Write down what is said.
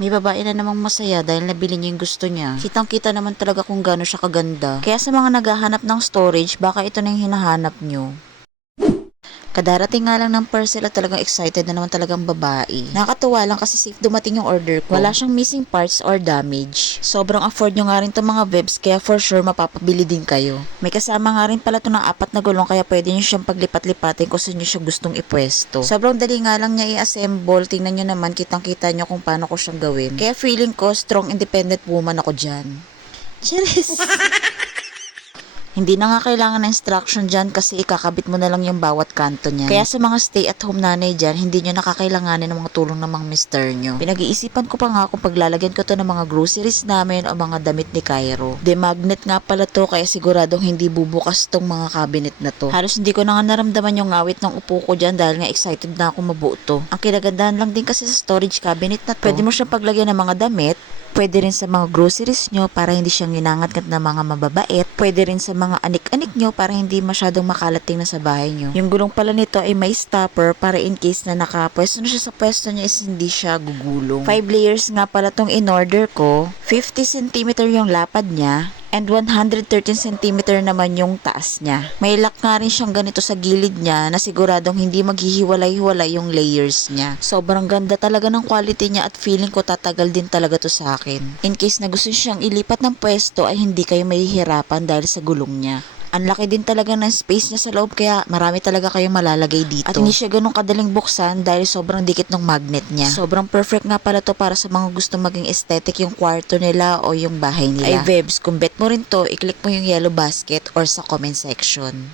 May babae na namang masaya dahil nabili niya yung gusto niya. Kitang-kita naman talaga kung gaano siya kaganda. Kaya sa mga naghahanap ng storage, baka ito na yung hinahanap nyo. Kadarating nga lang ng parcel at talagang excited na naman talagang babae. Nakakatuwa lang kasi safe dumating yung order ko. Wala siyang missing parts or damage. Sobrang afford nyo nga rin itong mga webs kaya for sure mapapabili din kayo. May kasama nga rin pala ito ng 4 na gulong kaya pwede nyo siyang paglipat-lipatin kung saan nyo siya gustong ipwesto. Sobrang dali nga lang niya i-assemble. Tingnan nyo naman, kitang-kita nyo kung paano ko siyang gawin. Kaya feeling ko strong independent woman ako dyan. Cheers! Hindi na nga kailangan ng instruction dyan kasi ikakabit mo na lang yung bawat kanto niya. Kaya sa mga stay-at-home nanay dyan, hindi nyo nakakailanganin ng mga tulong ng mga mister nyo. Pinag-iisipan ko pa nga kung paglalagyan ko to ng mga groceries namin o mga damit ni Cairo. De-magnet nga pala to kaya siguradong hindi bubukas tong mga cabinet na to. Halos hindi ko na nga naramdaman yung ngawit ng upo ko dyan dahil nga excited na ako mabuo to. Ang kinagandahan lang din kasi sa storage cabinet na to, pwede mo siyang paglagyan ng mga damit. Pwede rin sa mga groceries nyo para hindi siyang ginangat ng mga mababait. Pwede rin sa mga anik-anik nyo para hindi masyadong makalating na sa bahay nyo. Yung gulong pala nito ay may stopper para in case na nakapwesto na siya sa pwesto niya is hindi siya gugulong. 5 layers nga pala tong in-order ko. 50 cm yung lapad niya. And 113 cm naman yung taas niya. May lock nga rin siyang ganito sa gilid niya na siguradong hindi maghihiwalay-hiwalay yung layers niya. Sobrang ganda talaga ng quality niya at feeling ko tatagal din talaga to sa akin. In case na gusto siyang ilipat ng pwesto ay hindi kayo mahihirapan dahil sa gulong niya. Ang laki din talaga ng space niya sa loob kaya marami talaga kayong malalagay dito. At hindi siya ganun kadaling buksan dahil sobrang dikit ng magnet niya. Sobrang perfect nga pala to para sa mga gusto maging aesthetic yung kwarto nila o yung bahay nila. Ay Vebs, kung bet mo rin to, i-click mo yung yellow basket or sa comment section.